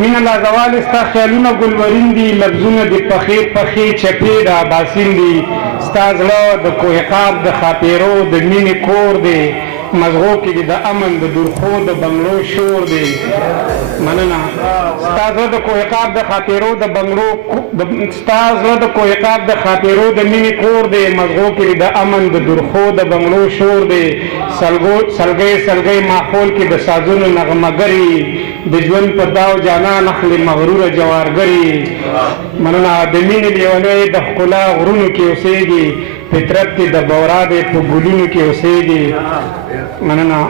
مینه لا زوال ستا خیالونه ګلورین دي، لفظونه د پخې پخې چپې د اباسین دي. ستا زړه د کوهقاب د خاپیرو د مینې کور دی، مزغو کې د امن د درخو د بنګلو شور دی. مننه. ستا زړه د کوهقاب د خاپیرو د بنګلو ستا زړه د کوهقاب د خاپیرو د مینې کور دی، مزغو کې د امن د درخو د بنګلو شور دی. سلګۍ سلګۍ ماحول کې د سازونو نغمهګري، د ژوند په داو جانان اخلي مغروره جوارګري. مننه. د مینې لیونی د ښکلا غرونو کې اوسېږي، فطرت کې د بورا دی په ګلونو کې اوسېږي. مننه.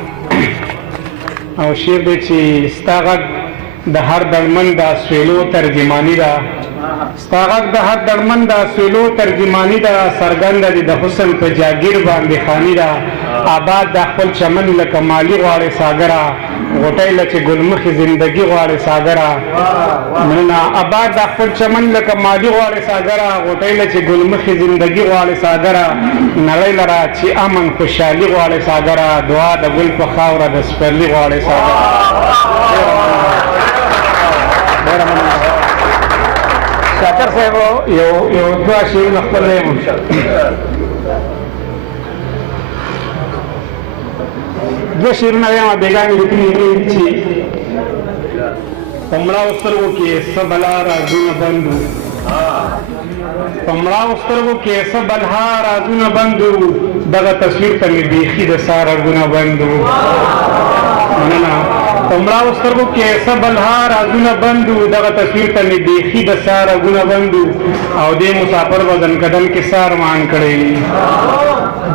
او شعر دی چې ستا غږ د هر دړمن د سویلو ترجماني ده، ستا غږ د هر دړمن د سویلو ترجماني ده. څرګنده دي د حسن په جاګیر باندې خاني ده، آباد د خپل چمن لکه مالي غواړې ساګره، غوټۍ له چې ګلمخې زندګي غواړې ساګره. مننه. آباد د خپل چمن لکه مالي غواړې ساګره، غوټۍ له چې ګلمخې زندګي غواړې ساګره. نړۍ لره چې امن خوشحالي غواړې ساګره، دعا د ګل په خاوره د سپرلي غواړې ساګره. شاکر صاحب یو دوه شعرونه خپل یم. دوه شعرونه یم بیګانې لیکلي دي چې په مړاو سترګو کې څه بلا رازونه بند وو، په مړاو سترګو کې څه بلا رازونه بند وو، دغه تصویر ته مې بیخي د سا رګونه بند وو. مننه. په مړاو سترګو کې څه بلا رازونه بند وو، دغه تصویر ته مې بیخي د سا رګونه بند وو. او دې مسافر به زنکدن کې سا ارمان کړی،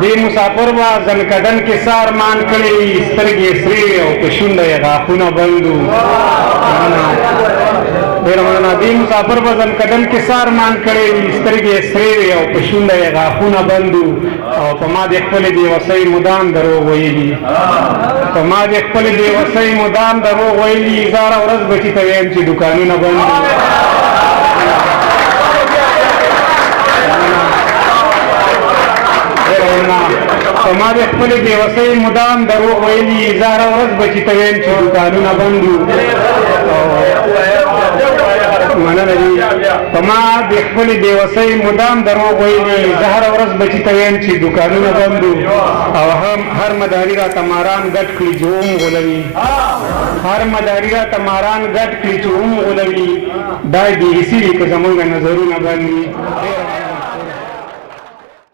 دې مسافر به زنکدن کې سا ارمان کړی، سترګې سرې او په شونډه یې غاښونه بند وو. ډېره مننه. دې مسافر به زنکدن کې سا ارمان کړی، سترګې سرې او په شونډه یې غاښونه بند وو. او په ما دې خپلې بېوسۍ مدام دروغ ویلي، په ما دې خپلې بېوسۍ مدام دروغ ویلي، هزاره ورځ بچي ته ویم چې دوکانونه بند وو. په ما دې خپلې بېوسۍ مدام دروغ ویلي، هزاره ورځ بچي ته ویم چې دوکانونه بند وو. مننه دي. په ما دې خپلې بېوسۍ مدام دروغ ویلي، زه هره ورځ بچي ته ویم چې دوکانونه بند وو. او هر مداري راته ماران ګډ کړي چې هم غولوي، هر مداري راته ماران ګډ کړي چې هم غولوي، دا بې حسي وي که زمونږ نظرونه بند وي.